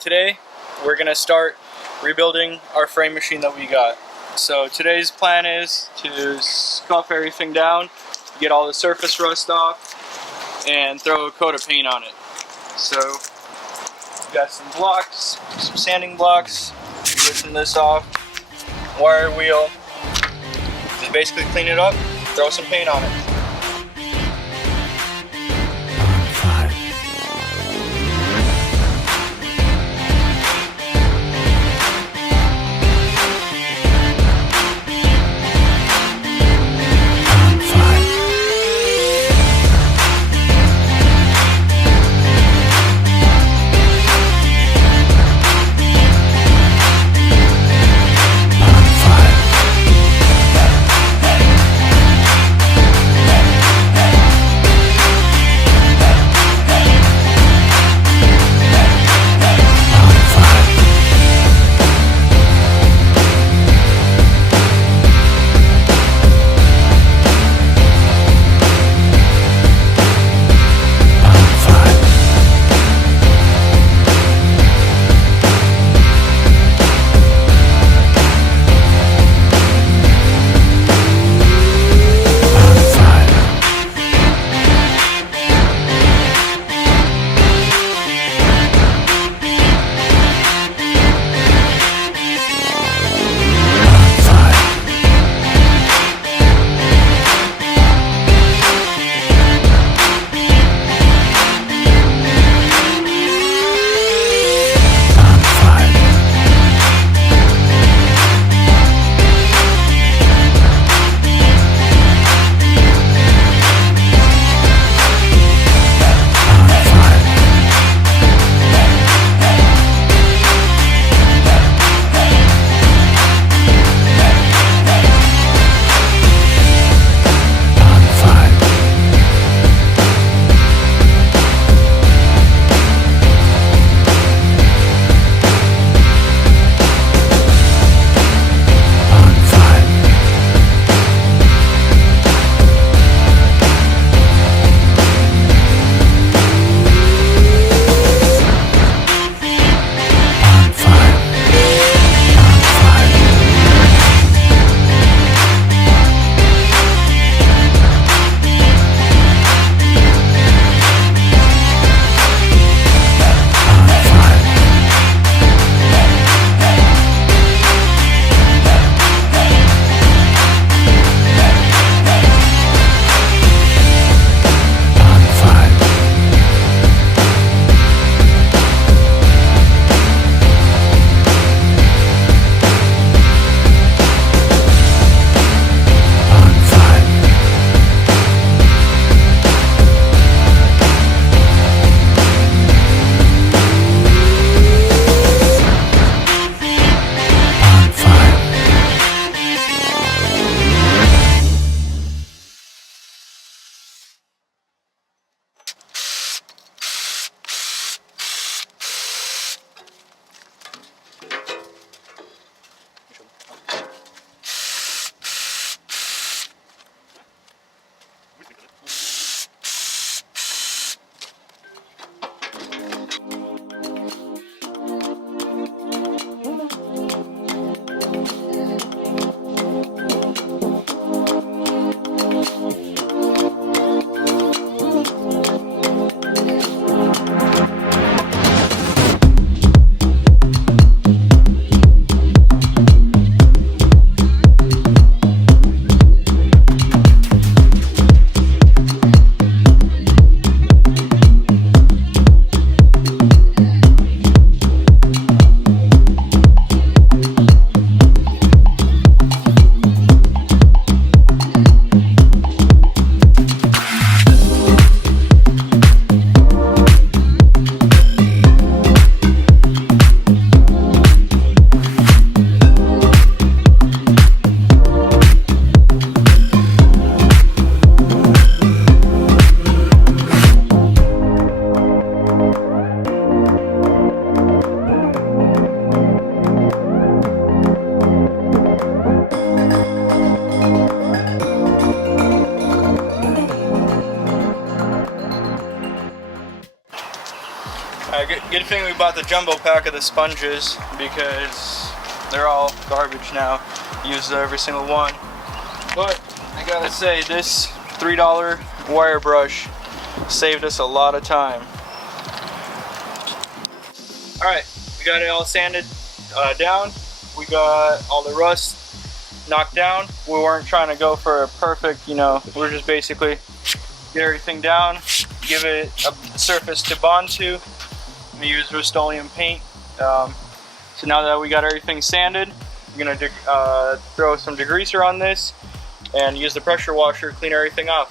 Today we're gonna start rebuilding our frame machine that we got. So today's plan is to scuff everything down, get all the surface rust off, and throw a coat of paint on it. So we got some blocks, some sanding blocks, loosen this off, wire wheel, just basically clean it up, throw some paint on it. bought the jumbo pack of the sponges because they're all garbage now. Use every single one. But I gotta say, this $3 wire brush saved us a lot of time. Alright, we got it all sanded down. We got all the rust knocked down. We weren't trying to go for a perfect, you know, we're just basically get everything down, give it a surface to bond to. We use Rust-Oleum paint. So now that we got everything sanded, we're gonna throw some degreaser on this and use the pressure washer to clean everything off.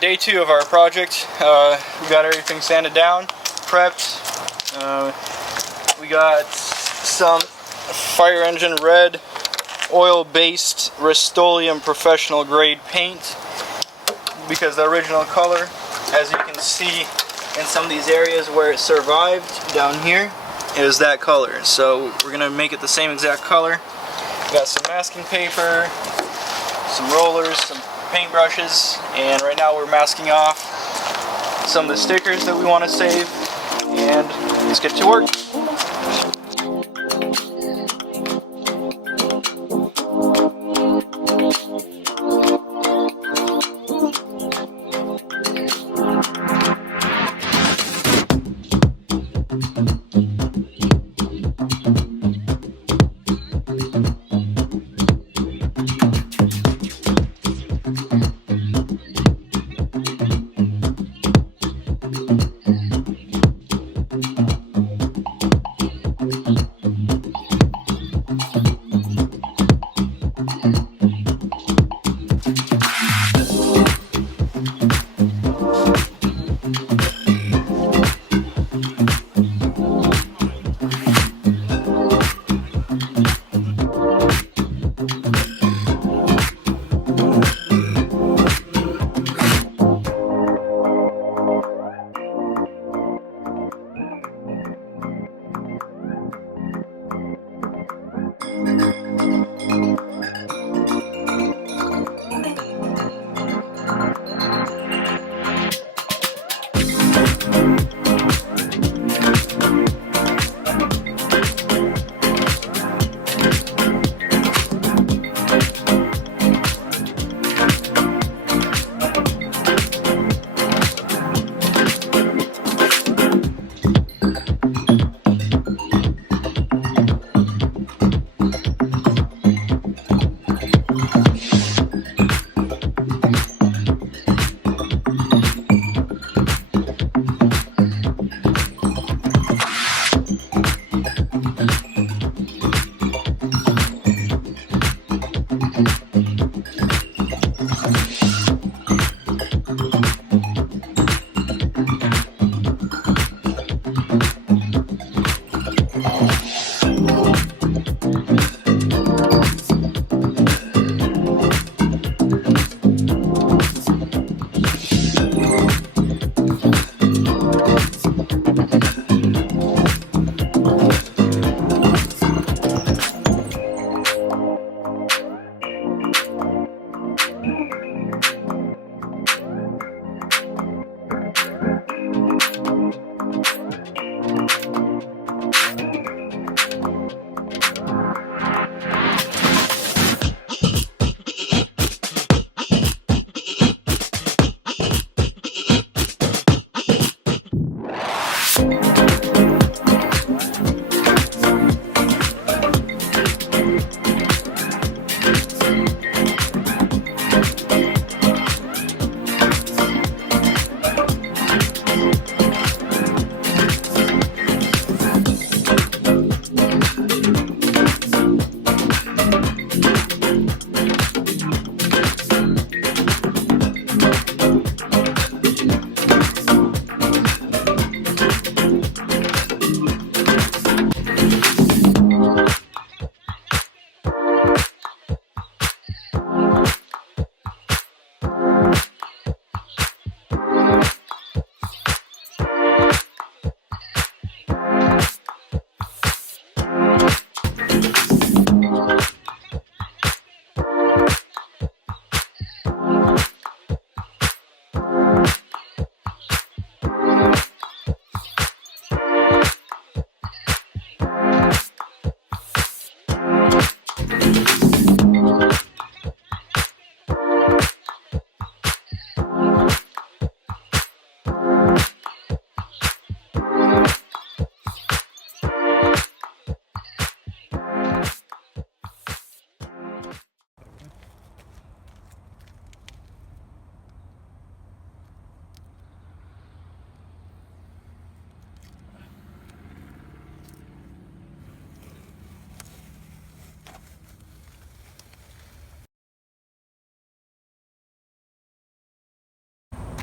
Day 2 of our project. We got everything sanded down, prepped. We got some fire engine red oil-based Rust-Oleum professional grade paint, because the original color, as you can see in some of these areas where it survived down here, is that color. So we're gonna make it the same exact color. We got some masking paper, some rollers, some paintbrushes, and right now we're masking off some of the stickers that we want to save, and let's get to work.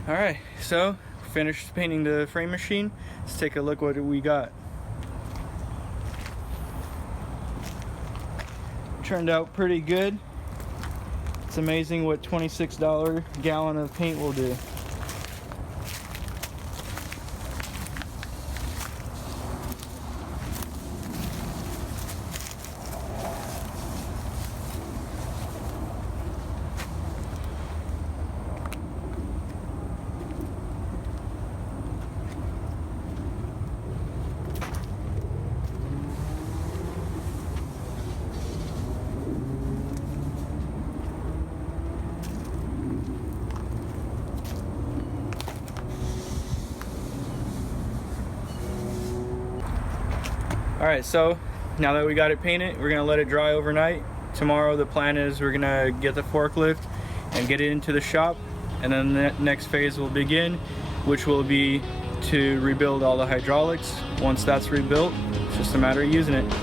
Alright, so finished painting the frame machine. Let's take a look what we got. Turned out pretty good. It's amazing what $26 gallon of paint will do. Alright, so now that we got it painted, we're gonna let it dry overnight. Tomorrow the plan is we're gonna get the forklift and get it into the shop, and then the next phase will begin, which will be to rebuild all the hydraulics. Once that's rebuilt, it's just a matter of using it.